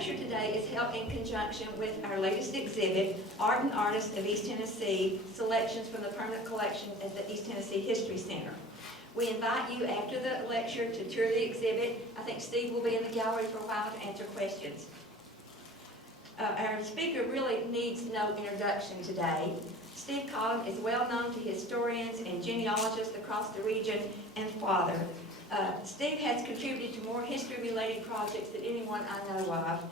lecture today is held in conjunction with our latest exhibit, Art and Artists of East Tennessee, Selections from the Permanent Collection at the East Tennessee History Center. We invite you after the lecture to tour the exhibit. I think Steve will be in the gallery for a while to answer questions. Our speaker really needs no introduction today. Steve Cotham is well known to historians and genealogists across the region and father. Steve has contributed to more history-related projects than anyone I know of.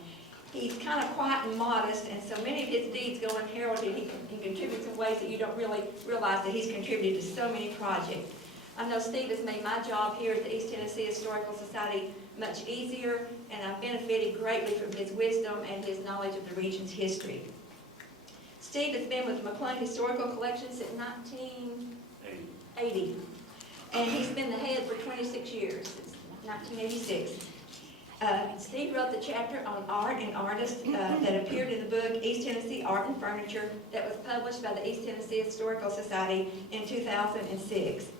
He's kind of quiet and modest, and so many of his deeds go unheralded. He contributes in ways that you don't really realize that he's contributed to so many projects. I know Steve has made my job here at the East Tennessee Historical Society much easier, and I've benefited greatly from his wisdom and his knowledge of the region's history. Steve has been with the McClung Historical Collection since 1980, and he's been the head for 26 years, since 1986. Steve wrote the chapter on art and artists that appeared in the book East Tennessee Art and Furniture that was published by the East Tennessee Historical Society in 2006.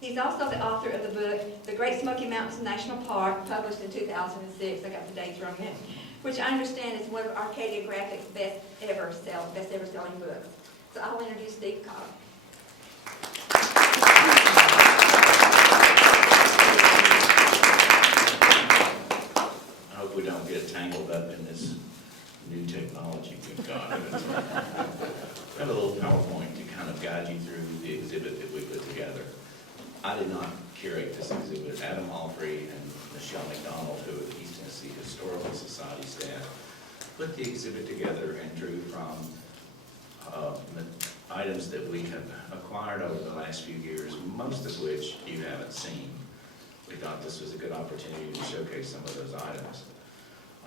He's also the author of the book, The Great Smoky Mountains National Park, published in 2006. I got the dates wrong then, which I understand is one of Arcadia Graphic's best ever selling books. So I'll introduce Steve Cotham. I hope we don't get tangled up in this new technology we've got. I have a little PowerPoint to kind of guide you through the exhibit that we put together. I did not curate this exhibit. Adam Alfrey and Michelle McDonald, who are the East Tennessee Historical Society staff, put the exhibit together and drew from items that we have acquired over the last few years, most of which you haven't seen. We thought this was a good opportunity to showcase some of those items.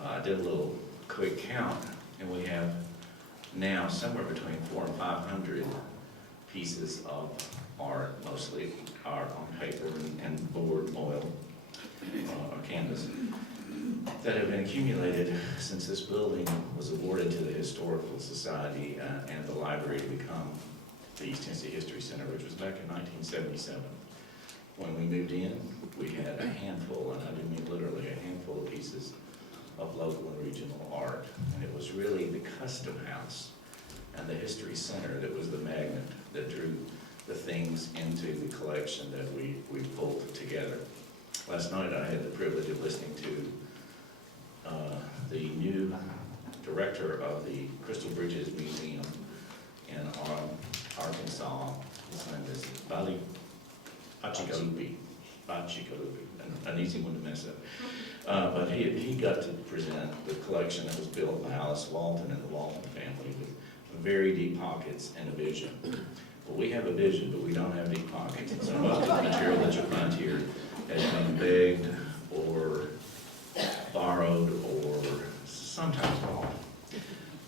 I did a little quick count, and we have now somewhere between 400 and 500 pieces of art, mostly art on paper and board, oil, or canvas, that have been accumulated since this building was awarded to the Historical Society and the library to become the East Tennessee History Center, which was back in 1977. When we moved in, we had a handful, and I do mean literally a handful of pieces of local and regional art. And it was really the Custom House and the History Center that was the magnet that drew the things into the collection that we pulled together. Last night I had the privilege of listening to the new director of the Crystal Bridges Museum in Arkansas. His name is Wiley. An easy one to mess up. But he got to present the collection that was built by Alice Walton and the Walton family with very deep pockets and a vision. Well, we have a vision, but we don't have deep pockets. And so most of the material that you'll find here has been begged or borrowed or sometimes bought.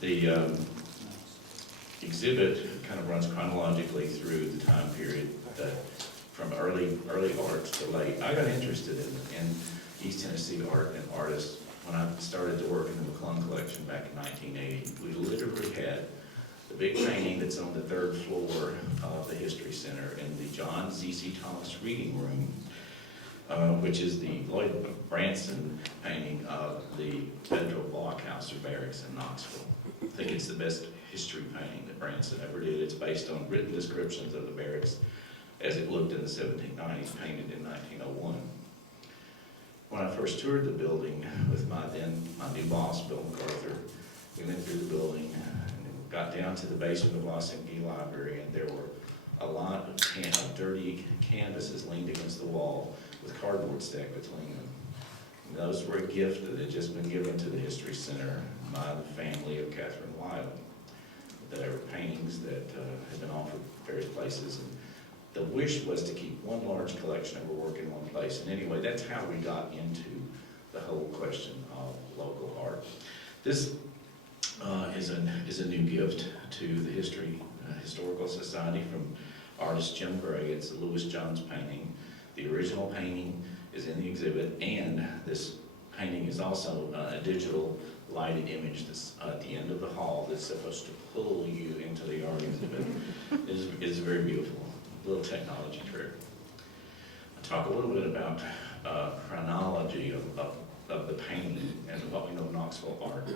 The exhibit kind of runs chronologically through the time period that from early art to late. I got interested in East Tennessee art and artists when I started to work in the McClung collection back in 1980. We literally had the big painting that's on the third floor of the History Center in the John Z.C. Thomas Reading Room, which is the Lloyd Branson painting of the Federal Blockhouse or Barracks in Knoxville. I think it's the best history painting that Branson ever did. It's based on written descriptions of the barracks as it looked in the 1790s, painted in 1901. When I first toured the building with my new boss, Bill MacArthur, we went through the building and got down to the basement of Mckinney Library, and there were a lot of dirty canvases leaned against the wall with cardboard stacked between them. And those were a gift that had just been given to the History Center by the family of Catherine Wiley. There were paintings that had been offered various places, and the wish was to keep one large collection of her work in one place. And anyway, that's how we got into the whole question of local art. This is a new gift to the Historical Society from artist Jim Gray. It's a Louis Jones painting. The original painting is in the exhibit, and this painting is also a digital lighted image that's at the end of the hall that's supposed to pull you into the art exhibit. It is very beautiful. Little technology trick. I'll talk a little bit about chronology of of the painting and what we know of Knoxville art.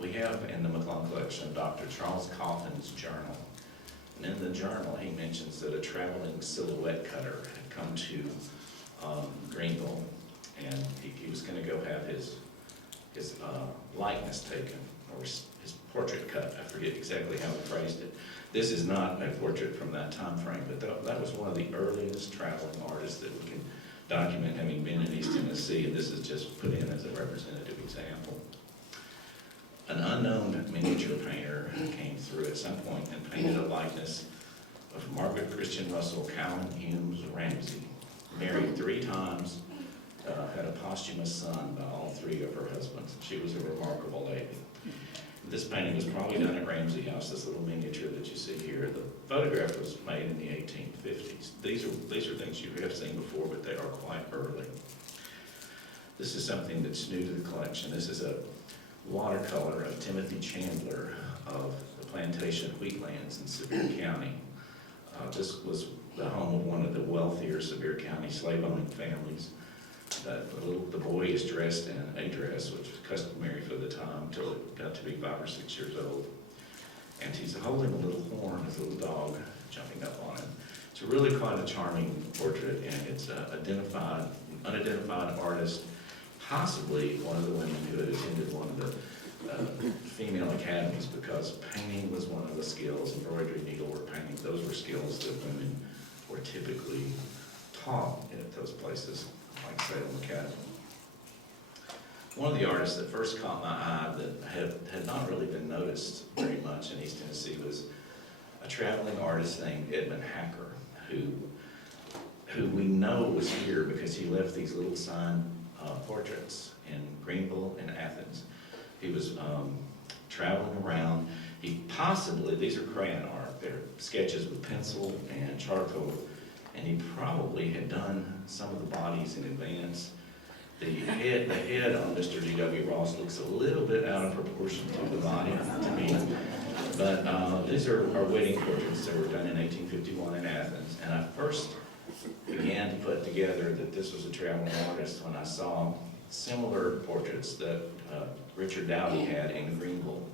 We have in the McClung collection Dr. Charles Coffin's journal. And in the journal, he mentions that a traveling silhouette cutter had come to Greenville, and he was going to go have his likeness taken, or his portrait cut. I forget exactly how he phrased it. This is not a portrait from that time frame, but that was one of the earliest traveling artists that we can document having been in East Tennessee, and this is just put in as a representative example. An unknown miniature painter came through at some point and painted a likeness of Margaret Christian Russell Cowan Humes Ramsey, married 3 times, had a posthumous son by all 3 of her husbands. She was a remarkable lady. This painting was probably done at Ramsey House, this little miniature that you see here. The photograph was made in the 1850s. These are things you have seen before, but they are quite early. This is something that's new to the collection. This is a watercolor of Timothy Chandler of the plantation wheatlands in Sevier County. This was the home of one of the wealthier Sevier County slave-owning families. The boy is dressed in a dress, which was customary for the time, until it got to be 5 or 6 years old. And he's holding a little horn, his little dog jumping up on him. It's really quite a charming portrait, and it's an unidentified artist, possibly one of the women who had attended one of the female academies, because painting was one of the skills, embroidery, needlework, painting, those were skills that women were typically taught at those places, like Salem Academy. One of the artists that first caught my eye that had not really been noticed very much in East Tennessee was a traveling artist named Edmond Hacker, who we know was here because he left these little signed portraits in Greenville and Athens. He was traveling around. He possibly, these are crayon art, they're sketches with pencil and charcoal, and he probably had done some of the bodies in advance. The head on Mr. G.W. Ross looks a little bit out of proportion to the body to me, but these are wedding portraits that were done in 1851 in Athens, and I first began to put together that this was a traveling artist when I saw similar portraits that Richard Dowdy had in Greenville,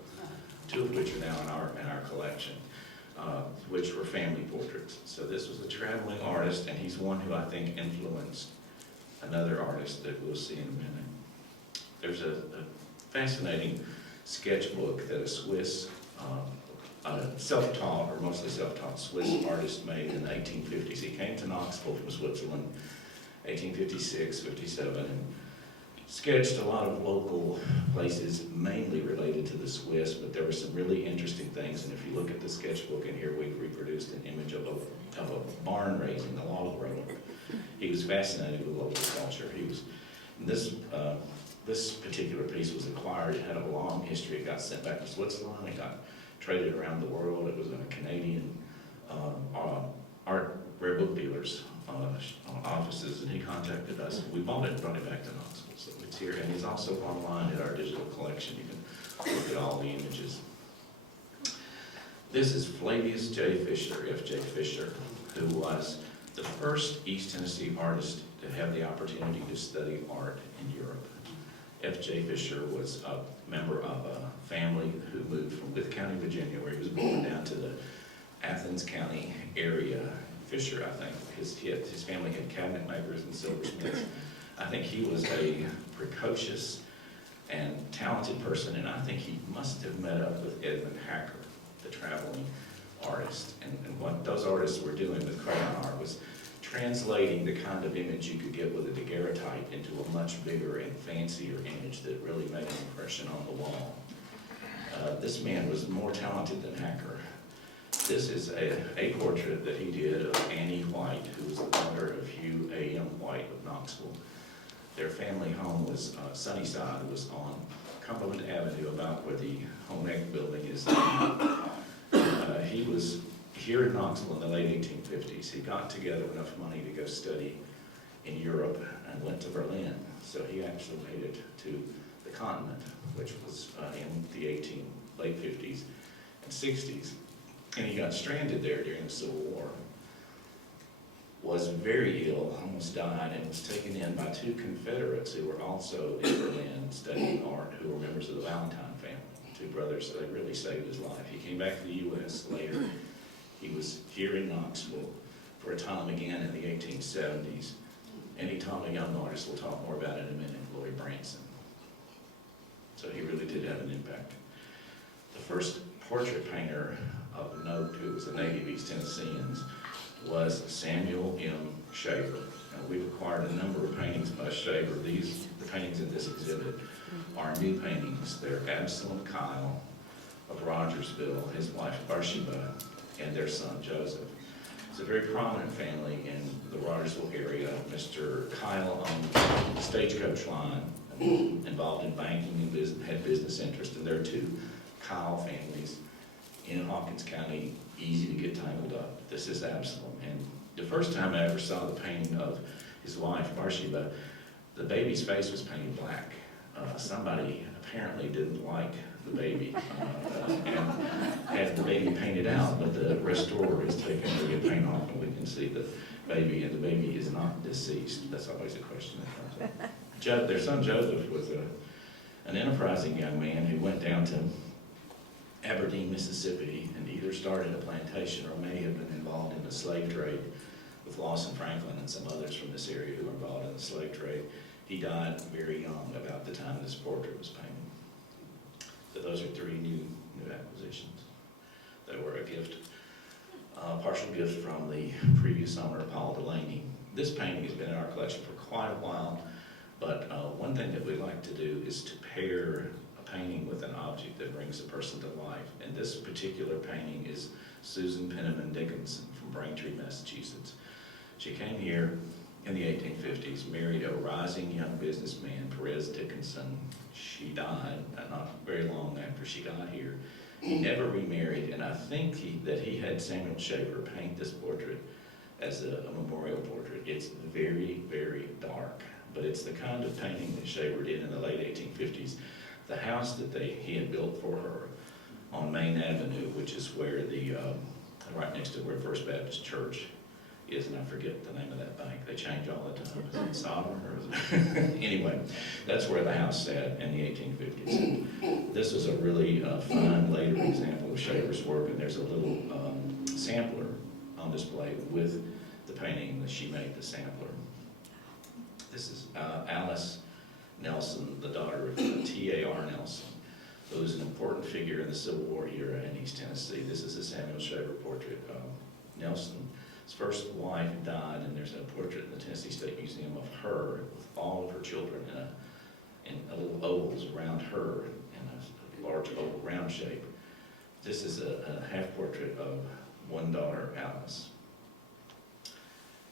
2 of which are now in our collection, which were family portraits. So this was a traveling artist, and he's one who I think influenced another artist that we'll see in a minute. There's a fascinating sketchbook that a Swiss, self-taught, or mostly self-taught Swiss artist made in the 1850s. He came to Knoxville from Switzerland, 1856, 57, and sketched a lot of local places, mainly related to the Swiss, but there were some really interesting things. And if you look at the sketchbook in here, we've reproduced an image of a barn raising, a log roller. He was fascinated with local culture. This particular piece was acquired. It had a long history. It got sent back to Switzerland. It got traded around the world. It was in a Canadian art rare book dealers offices, and he contacted us. We bought it and brought it back to Knoxville, so it's here. And it's also online at our digital collection. You can look at all the images. This is Flavius J. Fisher, F.J. Fisher, who was the first East Tennessee artist to have the opportunity to study art in Europe. F.J. Fisher was a member of a family who moved from Wythe County, Virginia, where he was born, down to the Athens County area. Fisher, I think, his family had cabinet makers and silversmiths. I think he was a precocious and talented person, and I think he must have met up with Edmond Hacker, the traveling artist. And what those artists were doing with crayon art was translating the kind of image you could get with a daguerreotype into a much bigger and fancier image that really made an impression on the wall. This man was more talented than Hacker. This is a portrait that he did of Annie White, who was the daughter of Hugh A.M. White of Knoxville. Their family home was, Sunnyside was on Cumberland Avenue, about where the Home Ec building is now. He was here in Knoxville in the late 1850s. He got together enough money to go study in Europe and went to Berlin. So he actually made it to the continent, which was in the late 50s and 60s. And he got stranded there during the Civil War. was very ill, almost died, and was taken in by two Confederates who were also in Berlin studying art, who were members of the Valentine family, two brothers. So they really saved his life. He came back to the U.S. later. He was here in Knoxville for a time again in the 1870s. Anytime a young artist, we'll talk more about it in a minute, Lloyd Branson. So he really did have an impact. The first portrait painter of note who was a native East Tennessean was Samuel M. Shaver. Now, we've acquired a number of paintings by Shaver. The paintings in this exhibit are new paintings. They're Absalom Kyle of Rogersville, his wife Bathsheba, and their son Joseph. It's a very prominent family in the Rogersville area. Mr. Kyle owned the Stagecoach line, involved in banking and business, had business interest, and there are two Kyle families in Hawkins County, easy to get tangled up. This is Absalom. And the first time I ever saw the painting of his wife, Bathsheba, the baby's face was painted black. Somebody apparently didn't like the baby and had the baby painted out, but the restorer has taken the paint off and we can see the baby, and the baby is not deceased. That's always a question that comes up. Their son Joseph was an enterprising young man who went down to Aberdeen, Mississippi, and either started a plantation or may have been involved in the slave trade with Lawson Franklin and some others from this area who were involved in the slave trade. He died very young, about the time this portrait was painted. So those are three new acquisitions that were a gift, partial gift from the previous owner, Paul Delaney. This painting has been in our collection for quite a while, but one thing that we like to do is to pair a painting with an object that brings a person to life. And this particular painting is Susan Penniman Dickinson from Braintree, Massachusetts. She came here in the 1850s, married a rising young businessman, Perez Dickinson. She died not very long after she got here. He never remarried, and I think that he had Samuel Shaver paint this portrait as a memorial portrait. It's very, very dark, but it's the kind of painting that Shaver did in the late 1850s. The house that he had built for her on Main Avenue, which is where right next to where First Baptist Church is, and I forget the name of that bank. They change all the time. Is it Sodom or is it? Anyway, that's where the house sat in the 1850s. This is a really fine later example of Shaver's work, and there's a little sampler on display with the painting that she made, the sampler. This is Alice Nelson, the daughter of T.A.R. Nelson, who was an important figure in the Civil War era in East Tennessee. This is a Samuel Shaver portrait. Nelson's first wife died, and there's a portrait in the Tennessee State Museum of her with all of her children in a little ovals around her in a large oval round shape. This is a half portrait of one daughter, Alice.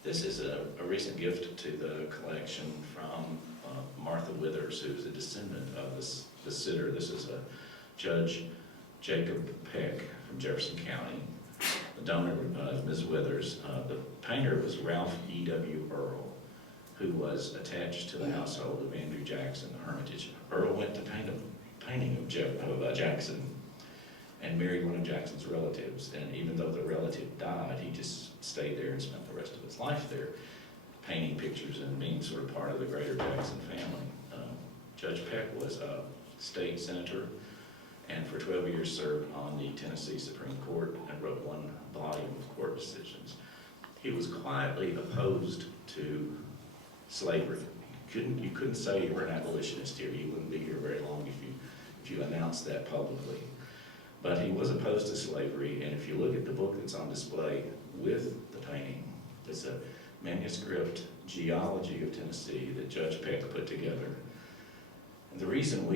This is a recent gift to the collection from Martha Withers, who's a descendant of the sitter. This is a Judge Jacob Peck from Jefferson County. The donor is Ms. Withers. The painter was Ralph E.W. Earl, who was attached to the household of Andrew Jackson, the Hermitage. Earl went to paint a painting of Jackson and married one of Jackson's relatives. And even though the relative died, he just stayed there and spent the rest of his life there, painting pictures and being sort of part of the greater Jackson family. Judge Peck was a state senator and for 12 years served on the Tennessee Supreme Court and wrote one volume of court decisions. He was quietly opposed to slavery. You couldn't say you were an abolitionist here. You wouldn't be here very long if you announced that publicly. But he was opposed to slavery, and if you look at the book that's on display with the painting, it's a manuscript Geology of Tennessee that Judge Peck put together. And the reason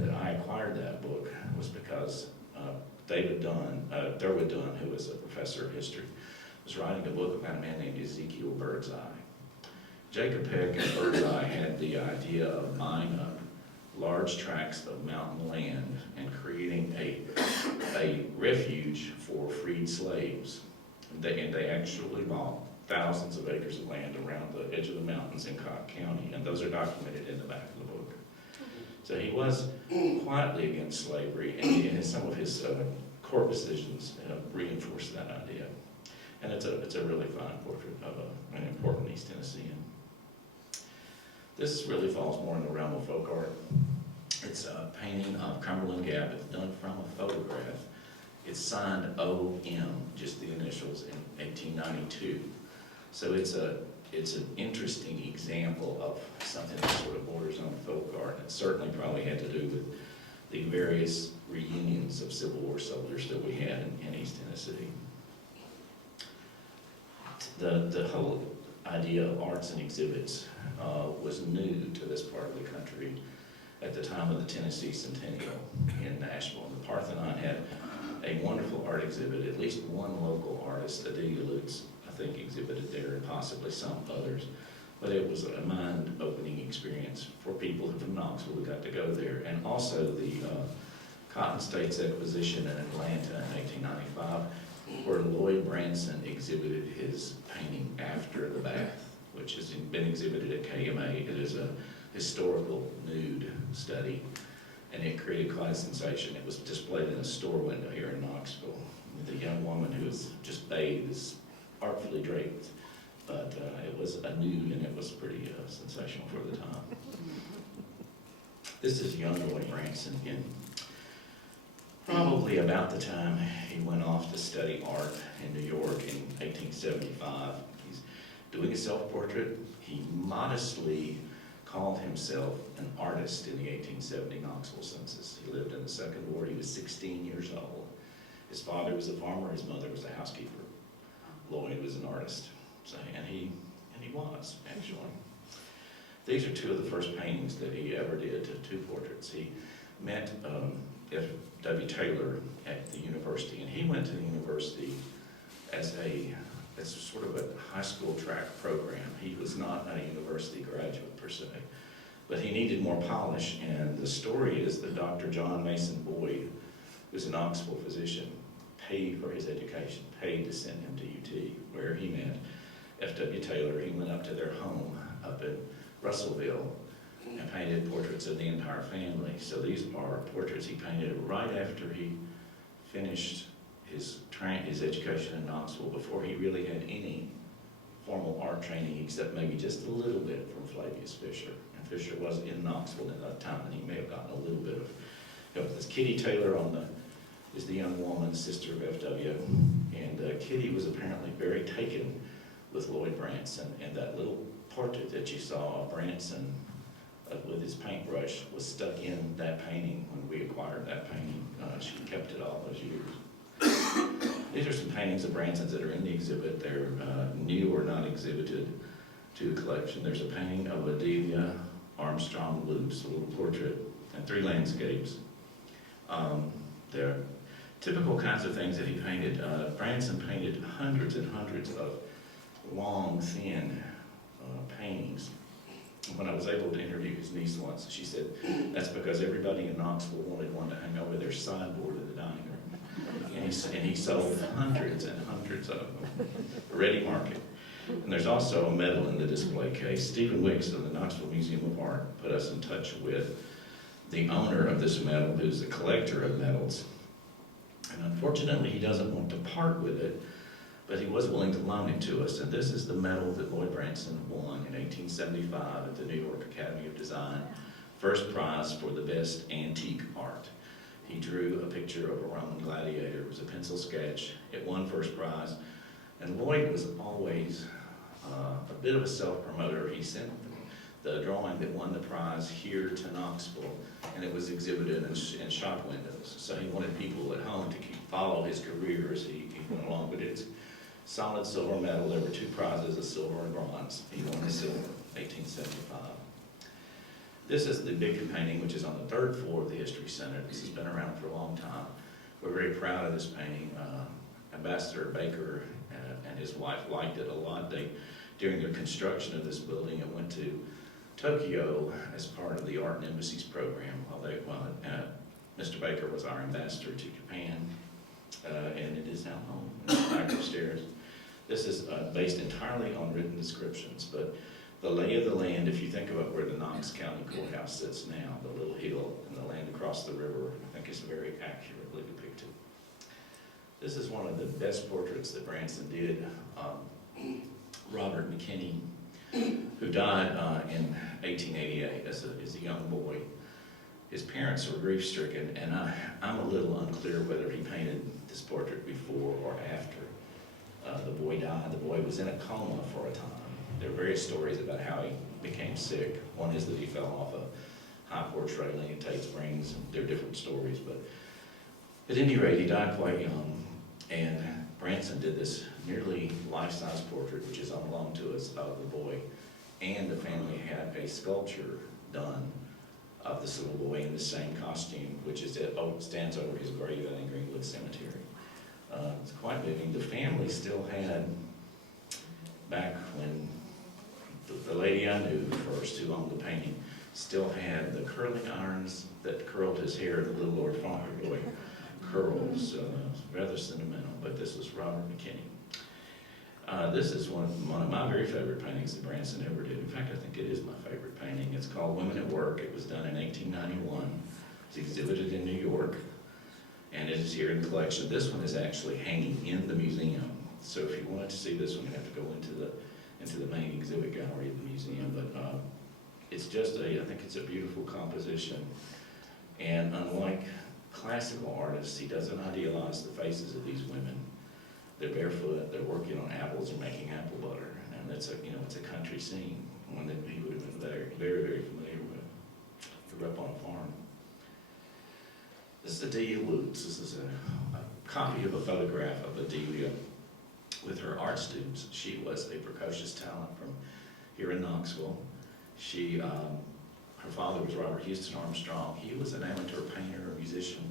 that I acquired that book was because Derwood Dunn, who was a professor of history, was writing a book about a man named Ezekiel Birdseye. Jacob Peck and Birdseye had the idea of buying up large tracts of mountain land and creating a refuge for freed slaves. And they actually bought thousands of acres of land around the edge of the mountains in Cotham County, and those are documented in the back of the book. So he was quietly against slavery, and some of his court decisions reinforced that idea. And it's a really fine portrait of an important East Tennessean. This really falls more in the realm of folk art. It's a painting of Cumberland Gap. It's done from a photograph. It's signed O.M., just the initials, in 1892. So it's an interesting example of something that sort of borders on folk art. It certainly probably had to do with the various reunions of Civil War soldiers that we had in East Tennessee. The whole idea of arts and exhibits was new to this part of the country at the time of the Tennessee Centennial in Nashville. And the Parthenon had a wonderful art exhibit. At least one local artist, Adelia Lutz, I think, exhibited there, and possibly some others. But it was a mind-opening experience for people from Knoxville who got to go there. And also the Cotton States Exposition in Atlanta in 1895, where Lloyd Branson exhibited his painting After the Bath, which has been exhibited at KMA. It is a historical nude study, and it created quite a sensation. It was displayed in a store window here in Knoxville. The young woman who was just bathed is artfully draped, but it was a nude, and it was pretty sensational for the time. This is young Lloyd Branson in probably about the time he went off to study art in New York in 1875. He's doing a self-portrait. He modestly called himself an artist in the 1870 Knoxville census. He lived in the Second Ward. He was 16 years old. His father was a farmer. His mother was a housekeeper. Lloyd was an artist, so, and he was, actually. These are two of the first paintings that he ever did, two portraits. He met F.W. Taylor at the university, and he went to the university as sort of a high school track program. He was not a university graduate per se, but he needed more polish, and the story is that Dr. John Mason Boyd, who's a Knoxville physician, paid for his education, paid to send him to UT, where he met F.W. Taylor. He went up to their home up in Russellville and painted portraits of the entire family. So these are portraits he painted right after he finished his education in Knoxville, before he really had any formal art training, except maybe just a little bit from Flavius Fisher. And Fisher was in Knoxville at that time, and he may have gotten a little bit of help. This Kitty Taylor is the young woman, sister of F.W. And Kitty was apparently very taken with Lloyd Branson, and that little portrait that you saw of Branson with his paintbrush was stuck in that painting when we acquired that painting. She kept it all those years. These are some paintings of Branson's that are in the exhibit. They're new or not exhibited to the collection. There's a painting of Adelia Armstrong Lutz, a little portrait, and 3 landscapes. They're typical kinds of things that he painted. Branson painted hundreds and hundreds of long, thin paintings. When I was able to interview his niece once, she said that's because everybody in Knoxville wanted one to hang over their sideboard in the dining room. And he sold hundreds and hundreds of them, ready market. And there's also a medal in the display case. Stephen Wicks of the Knoxville Museum of Art put us in touch with the owner of this medal, who's a collector of medals. And unfortunately, he doesn't want to part with it, but he was willing to loan it to us. And this is the medal that Lloyd Branson won in 1875 at the New York Academy of Design. First prize for the best antique art. He drew a picture of a Roman gladiator. It was a pencil sketch. It won first prize. And Lloyd was always a bit of a self-promoter. He sent the drawing that won the prize here to Knoxville, and it was exhibited in shop windows. So he wanted people at home to follow his career as he went along. But it's solid silver medal. There were 2 prizes, a silver and bronze. He won the silver, 1875. This is the big painting, which is on the 3rd floor of the History Center. This has been around for a long time. We're very proud of this painting. Ambassador Baker and his wife liked it a lot. During the construction of this building, it went to Tokyo as part of the Art and Embassies program while Mr. Baker was our ambassador to Japan, and it is now home in the back upstairs. This is based entirely on written descriptions, but the lay of the land, if you think about where the Knox County Courthouse sits now, the little hill and the land across the river, I think is very accurately depicted. This is one of the best portraits that Branson did. Robert McKinney, who died in 1888 as a young boy. His parents were grief-stricken, and I'm a little unclear whether he painted this portrait before or after the boy died. The boy was in a coma for a time. There are various stories about how he became sick. One is that he fell off a high porch railing at Tate Springs, and there are different stories, but at any rate, he died quite young, and Branson did this nearly life-size portrait, which is on loan to us, of the boy, and the family had a sculpture done of this little boy in the same costume, which is stands over his grave in Greenwood Cemetery. It's quite moving. The family still had, back when the lady I knew first, who owned the painting, still had the curling irons that curled his hair, the little Lord Fauntleroy curls. Rather sentimental, but this was Robert McKinney. This is one of my very favorite paintings that Branson ever did. In fact, I think it is my favorite painting. It's called Women at Work. It was done in 1891. It's exhibited in New York, and it is here in the collection. This one is actually hanging in the museum. So if you wanted to see this one, you have to go into the main exhibit gallery of the museum. But it's just I think it's a beautiful composition. And unlike classical artists, he doesn't idealize the faces of these women. They're barefoot, they're working on apples and making apple butter, and it's a country scene, one that he would have been very, very, very familiar with. He grew up on a farm. This is Adelia Lutz. This is a copy of a photograph of Adelia with her art students. She was a precocious talent from here in Knoxville. Her father was Robert Houston Armstrong. He was an amateur painter, a musician,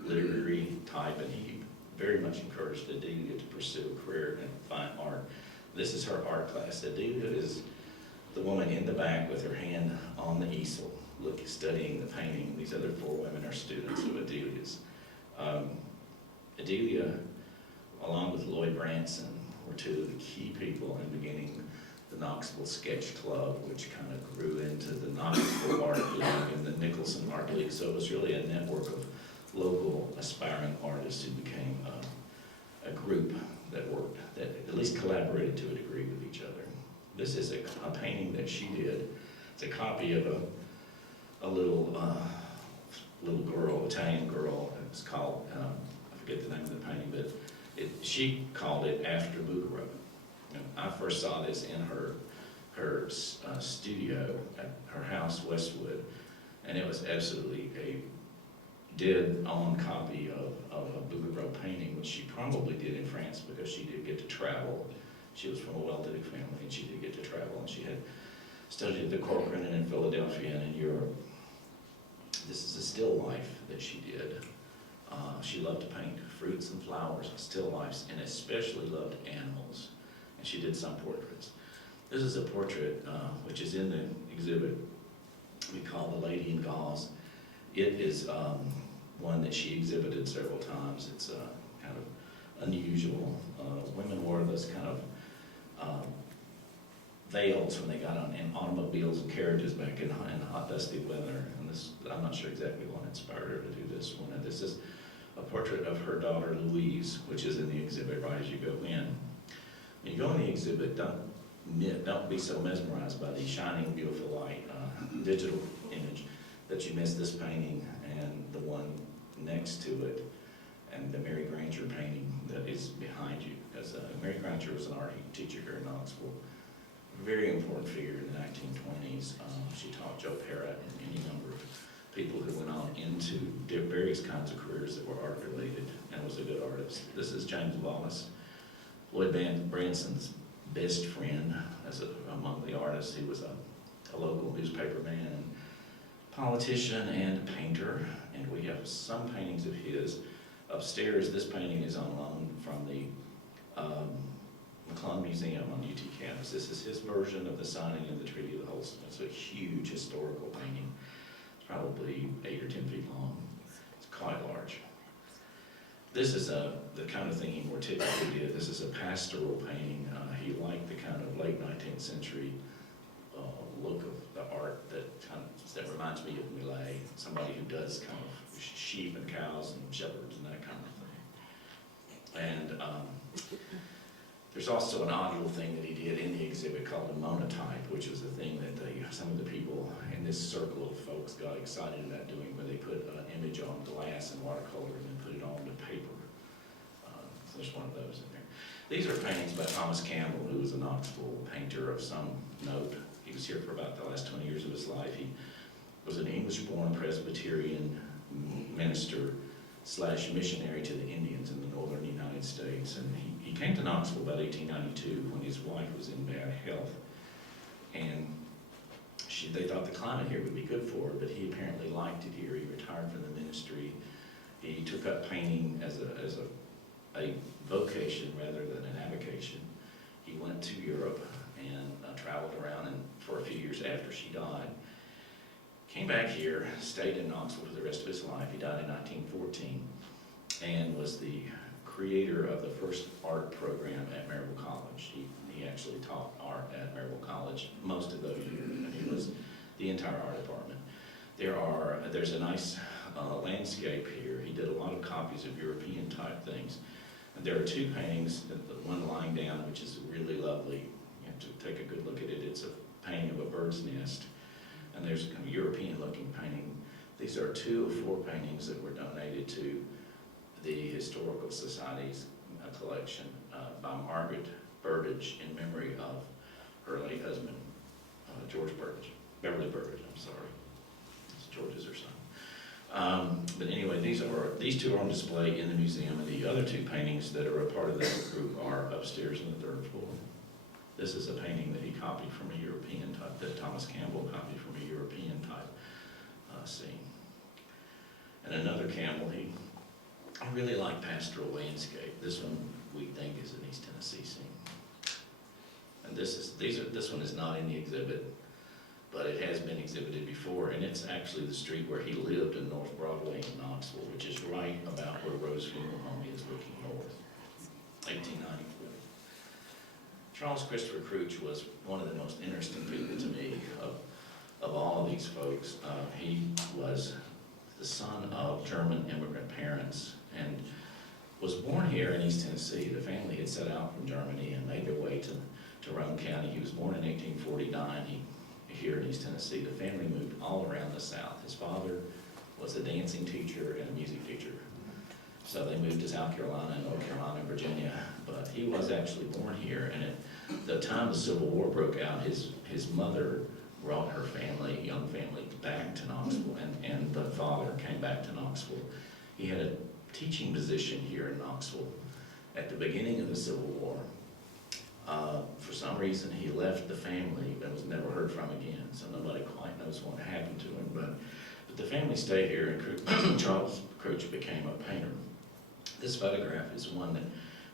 literary type, and he very much encouraged Adelia to pursue a career in fine art. This is her art class. Adelia is the woman in the back with her hand on the easel, studying the painting. These other four women are students of Adelia's. Adelia, along with Lloyd Branson, were two of the key people in beginning the Knoxville Sketch Club, which kind of grew into the Knoxville Art League and the Nicholson Art League. So it was really a network of local aspiring artists who became a group that worked, that at least collaborated to a degree with each other. This is a painting that she did. It's a copy of a little girl, Italian girl. It was called, I forget the name of the painting, but she called it After Bouguereau. I first saw this in her studio at her house, Westwood, and it was absolutely a dead-on copy of a Bouguereau painting, which she probably did in France because she did get to travel. She was from a well-to-do family, and she did get to travel, and she had studied at the Corcoran and in Philadelphia and in Europe. This is a still life that she did. She loved to paint fruits and flowers, still lifes, and especially loved animals. And she did some portraits. This is a portrait which is in the exhibit we call The Lady in Gauze. It is one that she exhibited several times. It's kind of unusual. Women wore those kind of veils when they got on in automobiles and carriages back in hot, dusty weather. And this, I'm not sure exactly what inspired her to do this one. And this is a portrait of her daughter Louise, which is in the exhibit right as you go in. When you go in the exhibit, don't be so mesmerized by the shining, beautiful light, digital image, that you miss this painting and the one next to it, and the Mary Granger painting that is behind you. Because Mary Granger was an art teacher here in Knoxville, a very important figure in the 1920s. She taught Joe Parrott and any number of people who went on into various kinds of careers that were art related, and was a good artist. This is James Wallace, Lloyd Branson's best friend among the artists. He was a local newspaper man and politician and painter, and we have some paintings of his. Upstairs, this painting is on loan from the McClung Museum on UT campus. This is his version of the signing of the Treaty of the Holston. It's a huge historical painting. It's probably 8 or 10 feet long. It's quite large. This is the kind of thing he more typically did. This is a pastoral painting. He liked the kind of late 19th century look of the art that reminds me of Millet, somebody who does kind of sheep and cows and shepherds and that kind of thing. And there's also an odd little thing that he did in the exhibit called a monotype, which was a thing that some of the people in this circle of folks got excited about doing, where they put an image on glass and watercolor and then put it onto paper. So there's one of those in there. These are paintings by Thomas Campbell, who was a Knoxville painter of some note. He was here for about the last 20 years of his life. He was an English-born Presbyterian minister / missionary to the Indians in the northern United States. And he came to Knoxville about 1892 when his wife was in bad health. And they thought the climate here would be good for her, but he apparently liked it here. He retired from the ministry. He took up painting as a vocation rather than an avocation. He went to Europe and traveled around and for a few years after she died. Came back here, stayed in Knoxville for the rest of his life. He died in 1914 and was the creator of the first art program at Maryville College. He actually taught art at Maryville College most of those years, and he was the entire art department. There's a nice landscape here. He did a lot of copies of European type things. And there are two paintings, the one lying down, which is really lovely. You have to take a good look at it. It's a painting of a bird's nest. And there's a kind of European-looking painting. These are 2 of 4 paintings that were donated to the Historical Society's collection by Margaret Burbage in memory of her late husband, Beverly Burbage, I'm sorry. George is her son. But anyway, these 2 are on display in the museum, and the other 2 paintings that are a part of that group are upstairs on the 3rd floor. This is a painting that he copied from a European type, that Thomas Campbell copied from a European type scene. And another Campbell, I really like pastoral landscape. This one we think is an East Tennessee scene. And this one is not in the exhibit, but it has been exhibited before, and it's actually the street where he lived in North Broadway in Knoxville, which is right about where Rose Funeral Home is looking north, 1894. Charles Christopher Crouch was one of the most interesting people to me of all of these folks. He was the son of German immigrant parents and was born here in East Tennessee. The family had set out from Germany and made their way to Roane County. He was born in 1849 here in East Tennessee. The family moved all around the South. His father was a dancing teacher and a music teacher. So they moved to South Carolina, North Carolina, and Virginia. But he was actually born here, and at the time the Civil War broke out, his mother brought her family, young family, back to Knoxville, and the father came back to Knoxville. He had a teaching position here in Knoxville at the beginning of the Civil War. For some reason, he left the family and was never heard from again, so nobody quite knows what happened to him. But the family stayed here, and Charles Crouch became a painter. This photograph is one that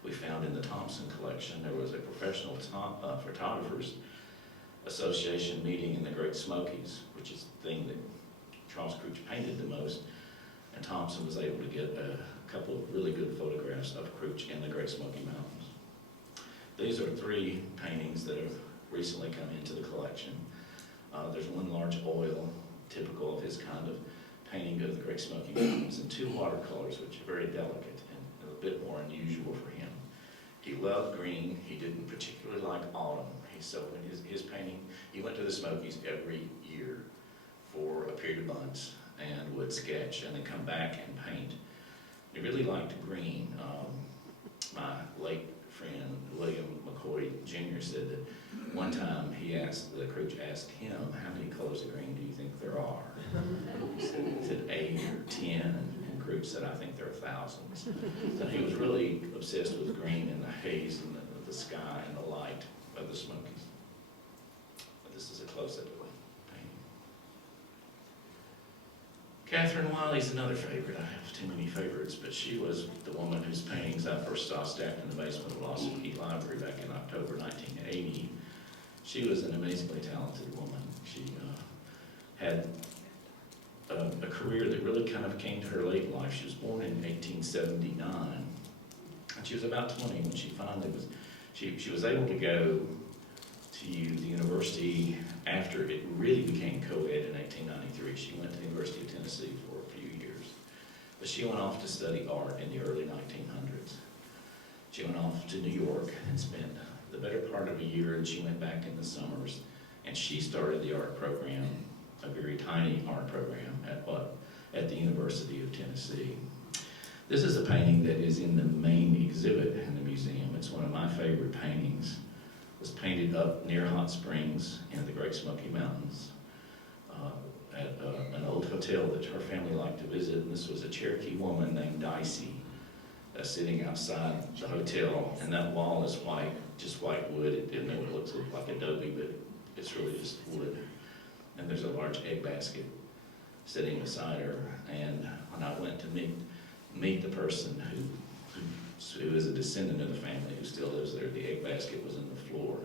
we found in the Thompson collection. There was a professional photographers association meeting in the Great Smokies, which is the thing that Charles Crouch painted the most, and Thompson was able to get a couple of really good photographs of Crouch in the Great Smoky Mountains. These are 3 paintings that have recently come into the collection. There's one large oil, typical of his kind of painting of the Great Smoky Mountains, and 2 watercolors, which are very delicate and a bit more unusual for him. He loved green. He didn't particularly like autumn. So in his painting, he went to the Smokies every year for a period of months and would sketch and then come back and paint. He really liked green. My late friend William McCoy Jr. said that one time Crouch asked him, how many colors of green do you think there are? He said 8 or 10, and Crouch said, I think there are thousands. So he was really obsessed with green and the haze and the sky and the light of the Smokies. But this is a close-up of the painting. Catherine Wiley's another favorite. I have too many favorites, but she was the woman whose paintings I first saw stacked in the basement of Lost Key Library back in October 1980. She was an amazingly talented woman. She had a career that really kind of came to her late life. She was born in 1879, and she was about 20 when she finally was. She was able to go to the university after it really became co-ed in 1893. She went to the University of Tennessee for a few years. But she went off to study art in the early 1900s. She went off to New York and spent the better part of a year, and she went back in the summers, and she started the art program, a very tiny art program at the University of Tennessee. This is a painting that is in the main exhibit in the museum. It's one of my favorite paintings. It was painted up near Hot Springs in the Great Smoky Mountains at an old hotel that her family liked to visit. And this was a Cherokee woman named Dicey sitting outside the hotel, and that wall is white, just white wood. It never looks like adobe, but it's really just wood. And there's a large egg basket sitting beside her. And when I went to meet the person who is a descendant of the family who still lives there, the egg basket was in the floor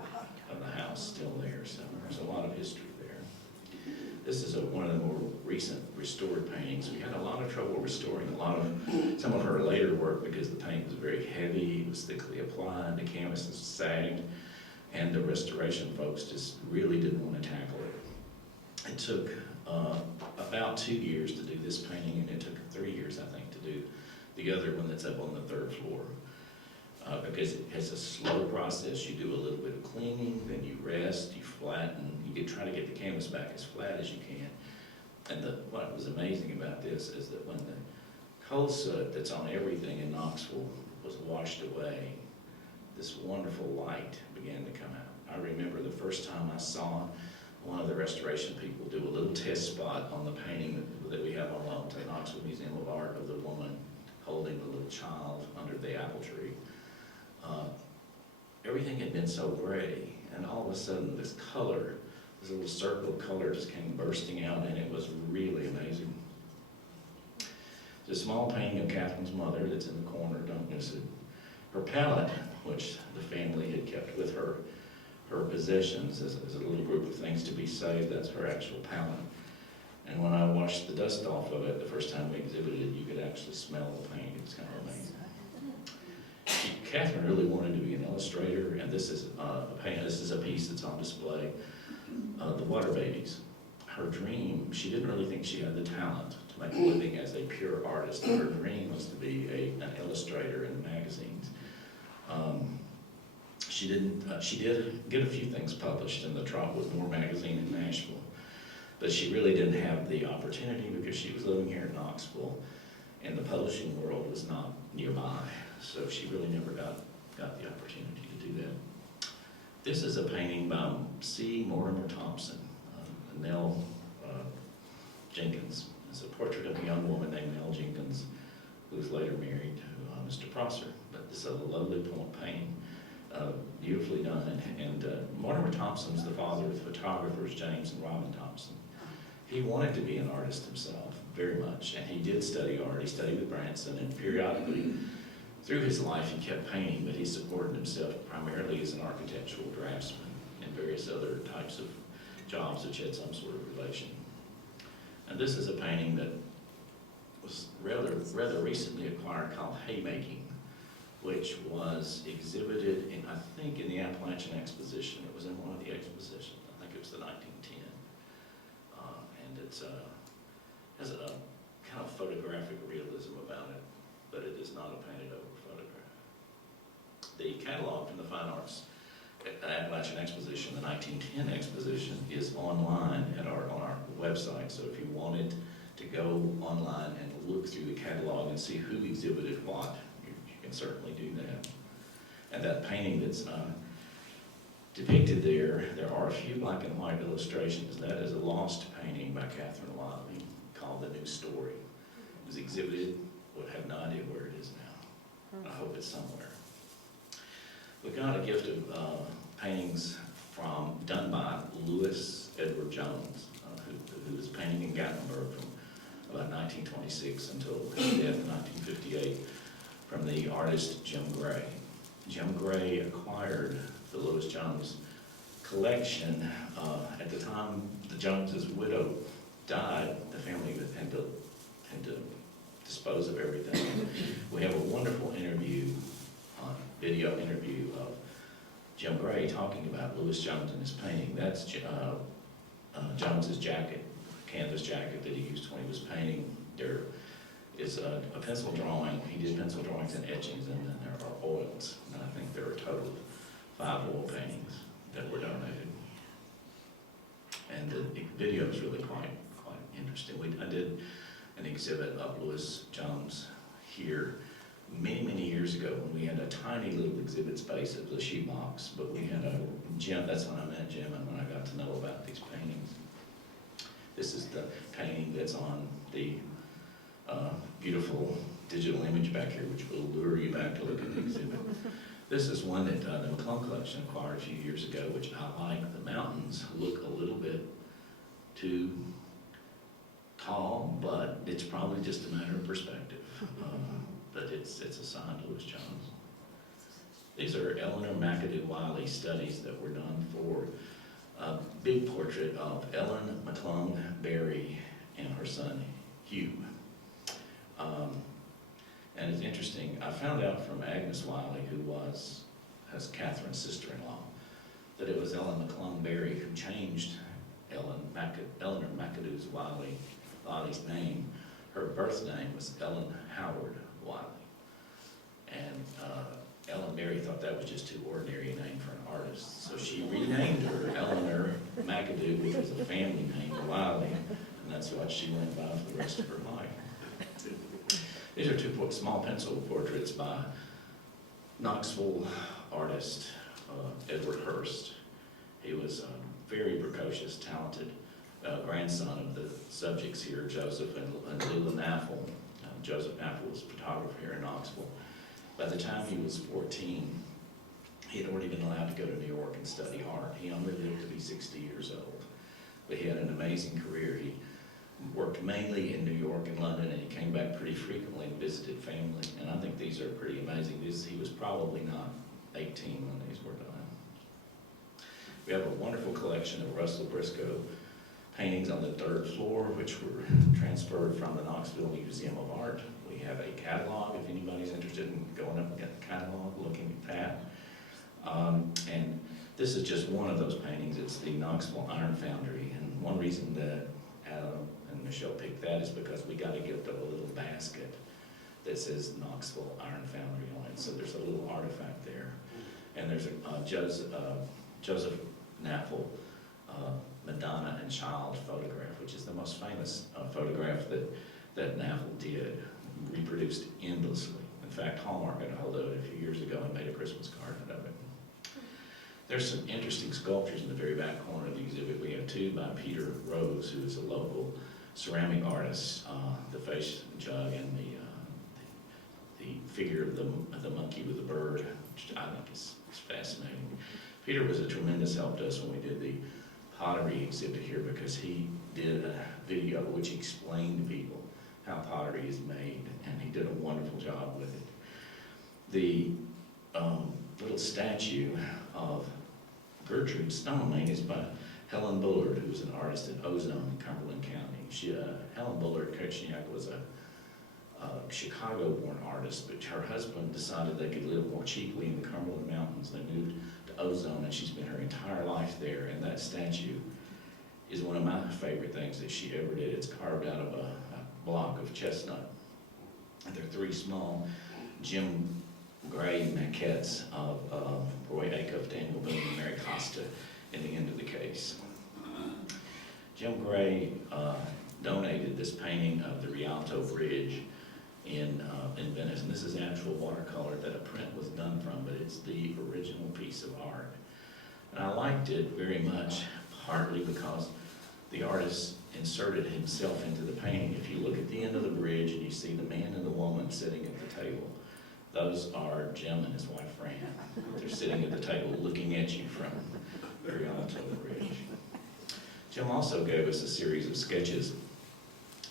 of the house, still there. So there's a lot of history there. This is one of the more recent restored paintings. We had a lot of trouble restoring some of her later work because the paint was very heavy, it was thickly applied, the canvas was sagged, and the restoration folks just really didn't want to tackle it. It took about 2 years to do this painting, and it took 3 years, I think, to do the other one that's up on the 3rd floor. Because it has a slow process. You do a little bit of cleaning, then you rest, you flatten, you can try to get the canvas back as flat as you can. And what was amazing about this is that when the coal soot that's on everything in Knoxville was washed away, this wonderful light began to come out. I remember the first time I saw one of the restoration people do a little test spot on the painting that we have on loan to the Knoxville Museum of Art of the woman holding the little child under the apple tree. Everything had been so gray, and all of a sudden this color, this little circle of color just came bursting out, and it was really amazing. It's a small painting of Catherine's mother that's in the corner, don't miss it. Her palette, which the family had kept with her possessions as a little group of things to be saved, that's her actual palette. And when I washed the dust off of it the first time we exhibited it, you could actually smell the paint. It's kind of amazing. Catherine really wanted to be an illustrator, and this is a piece that's on display, The Water Babies. Her dream, she didn't really think she had the talent to make a living as a pure artist. Her dream was to be an illustrator in the magazines. She did get a few things published in the Trotwood Moore magazine in Nashville, but she really didn't have the opportunity because she was living here in Knoxville, and the publishing world was not nearby. So she really never got the opportunity to do that. This is a painting by C. Mortimer Thompson, Nell Jenkins. It's a portrait of a young woman named Nell Jenkins, who was later married to Mr. Prosser. But this is a lovely painting, beautifully done. And Mortimer Thompson's the father of photographers James and Robin Thompson. He wanted to be an artist himself, very much, and he did study art. He studied with Branson, and periodically, through his life, he kept painting, but he supported himself primarily as an architectural draftsman and various other types of jobs which had some sort of relation. And this is a painting that was rather recently acquired called Haymaking, which was exhibited in, I think, in the Appalachian Exposition. It was in one of the expositions. I think it was the 1910. And it has a kind of photographic realism about it, but it is not a painted over photograph. The catalog from the Fine Arts Appalachian Exposition, the 1910 exposition, is online on our website. So if you wanted to go online and look through the catalog and see who exhibited what, you can certainly do that. And that painting that's depicted there are a few black and white illustrations. That is a lost painting by Catherine Wiley called The New Story. It was exhibited. We'll have no idea where it is now. I hope it's somewhere. We got a gift of paintings done by Louis Edward Jones, who was painting in Gatlinburg from about 1926 until his death in 1958, from the artist Jim Gray. Jim Gray acquired the Louis Jones collection. At the time the Joneses' widow died, the family had to dispose of everything. We have a wonderful video interview of Jim Gray talking about Louis Jones and his painting. That's Jones's jacket, canvas jacket that he used when he was painting. is a pencil drawing. He did pencil drawings and etchings, and then there are oils. And I think there are a total of 5 oil paintings that were donated. And the video is really quite interesting. I did an exhibit of Louis Jones here many years ago when we had a tiny little exhibit space. It was a shoebox, but we had a Jim. That's when I met Jim and when I got to know about these paintings. This is the painting that's on the beautiful digital image back here, which will lure you back to look at the exhibit. This is one that the McClung Collection acquired a few years ago, which I like. The mountains look a little bit too tall, but it's probably just a matter of perspective. But it's a sign to Louis Jones. These are Eleanor Mcadoo Wiley studies that were done for a big portrait of Ellen McClung Berry and her son Hugh. And it's interesting, I found out from Agnes Wiley, who has Catherine's sister-in-law, that it was Ellen McClung Berry who changed Eleanor McAdoo's Wiley's name. Her birth name was Ellen Howard Wiley. And Ellen Berry thought that was just too ordinary a name for an artist. So she renamed her Eleanor Mcadoo, which was a family name, Wiley, and that's what she went by for the rest of her life. These are 2 small pencil portraits by Knoxville artist Edward Hurst. He was a very precocious, talented grandson of the subjects here, Joseph and Lula Naffel. Joseph Naffel was a photographer here in Knoxville. By the time he was 14, he had already been allowed to go to New York and study art. He only lived to be 60 years old, but he had an amazing career. He worked mainly in New York and London, and he came back pretty frequently and visited family. And I think these are pretty amazing. He was probably not 18 when these were done. We have a wonderful collection of Russell Briscoe paintings on the 3rd floor, which were transferred from the Knoxville Museum of Art. We have a catalog, if anybody's interested in going up and getting the catalog, looking at that. And this is just one of those paintings. It's the Knoxville Iron Foundry. And one reason that Adam and Michelle picked that is because we got a gift of a little basket that says Knoxville Iron Foundry on it. So there's a little artifact there. And there's a Joseph Naffel Madonna and Child photograph, which is the most famous photograph that Naffel did, reproduced endlessly. In fact, Hallmark got a hold of it a few years ago and made a Christmas card out of it. There's some interesting sculptures in the very back corner of the exhibit. We have 2 by Peter Rose, who is a local ceramic artist, the face jug and the figure of the monkey with the bird, which I think is fascinating. Peter was a tremendous help to us when we did the pottery exhibit here, because he did a video which explained to people how pottery is made, and he did a wonderful job with it. The little statue of Gertrude Stoneling is by Helen Bullard, who's an artist in Ozone in Cumberland County. Helen Bullard Kochniak was a Chicago-born artist, but her husband decided they could live more cheaply in the Cumberland Mountains. They moved to Ozone, and she's been her entire life there, and that statue is one of my favorite things that she ever did. It's carved out of a block of chestnut. And there are 3 small Jim Gray maquettes of Roy Acuff, Daniel Boone, and Mary Costa in the end of the case. Jim Gray donated this painting of the Rialto Bridge in Venice, and this is actual watercolor that a print was done from, but it's the original piece of art. And I liked it very much, partly because the artist inserted himself into the painting. If you look at the end of the bridge and you see the man and the woman sitting at the table, those are Jim and his wife Fran. They're sitting at the table looking at you from the Rialto Bridge. Jim also gave us a series of sketches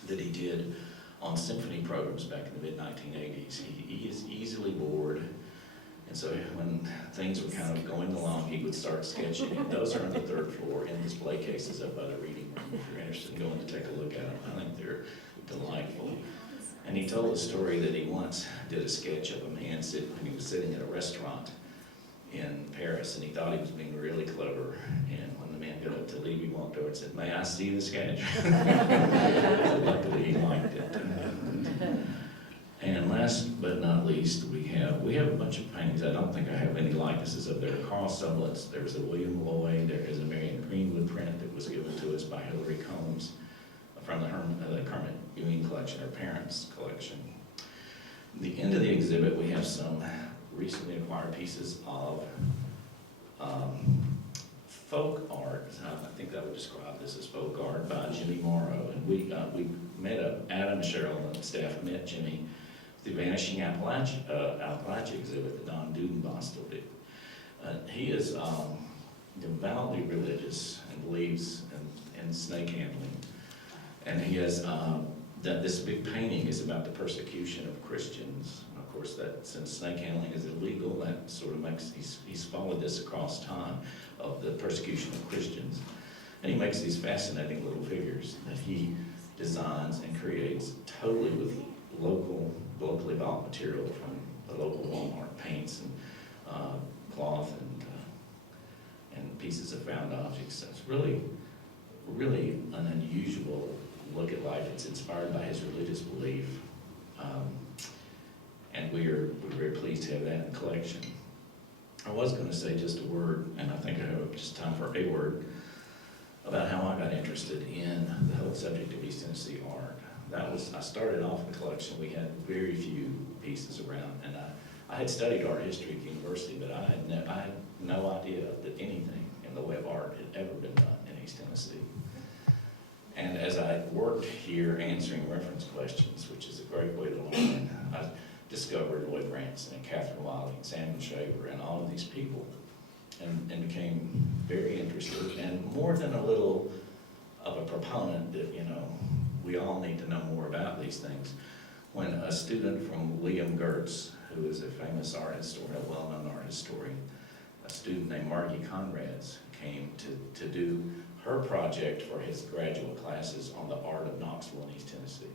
that he did on symphony programs back in the mid-1980s. He is easily bored, and so when things were kind of going along, he would start sketching. And those are on the 3rd floor in display cases up by the reading room. If you're interested in going to take a look at them, I think they're delightful. And he told a story that he once did a sketch of a man when he was sitting at a restaurant in Paris, and he thought he was being really clever. And when the man got up to leave, he walked over and said, "May I see the sketch?" So luckily he liked it. And last but not least, we have a bunch of paintings. I don't think I have any likenesses of their Carl Sublets. There's a William Lloyd. There is a Marion Greenwood print that was given to us by Hilary Combs from the Kermit Ewing collection, her parents' collection. At the end of the exhibit, we have some recently acquired pieces of folk art. I think I would describe this as folk art by Jimmy Morrow. And we met up, Adam, Cheryl, and staff met Jimmy at the Vanishing Appalachia exhibit that Don Dudenbostel did. He is devoutly religious and believes in snake handling. And he has, this big painting is about the persecution of Christians. Of course, that since snake handling is illegal, that sort of makes, he's followed this across time of the persecution of Christians. And he makes these fascinating little figures that he designs and creates totally with locally bought material from the local Walmart, paints and cloth and pieces of found objects. So it's really an unusual look at life. It's inspired by his religious belief. And we're very pleased to have that in the collection. I was going to say just a word, and I think I have just time for a word, about how I got interested in the whole subject of East Tennessee art. I started off the collection, we had very few pieces around, and I had studied art history at university, but I had no idea that anything in the way of art had ever been done in East Tennessee. And as I worked here answering reference questions, which is a great way to learn, I discovered Lloyd Branson and Catherine Wiley and Samuel Shaver and all of these people, and became very interested, and more than a little of a proponent that, we all need to know more about these things. When a student from William Gertz, who is a famous art historian, a well-known art historian, a student named Margie Conrads came to do her project for his graduate classes on the art of Knoxville in East Tennessee.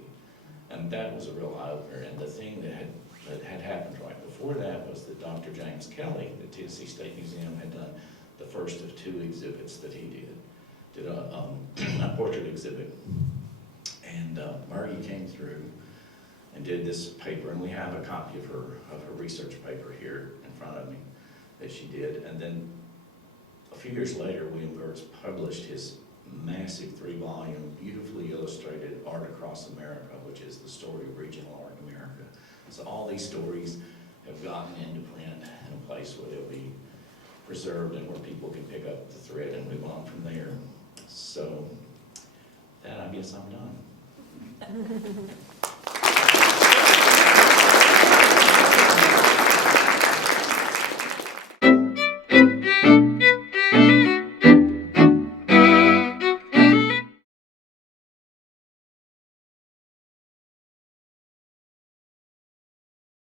And that was a real eye-opener. And the thing that had happened right before that was that Dr. James Kelly, the Tennessee State Museum, had done the first of 2 exhibits that he did a portrait exhibit. And Margie came through and did this paper, and we have a copy of her research paper here in front of me that she did. And then a few years later, William Gertz published his massive 3-volume, beautifully illustrated Art Across America, which is the story of regional art in America. So all these stories have gotten into print in a place where they'll be preserved and where people can pick up the thread and move on from there. So that, I guess I'm done.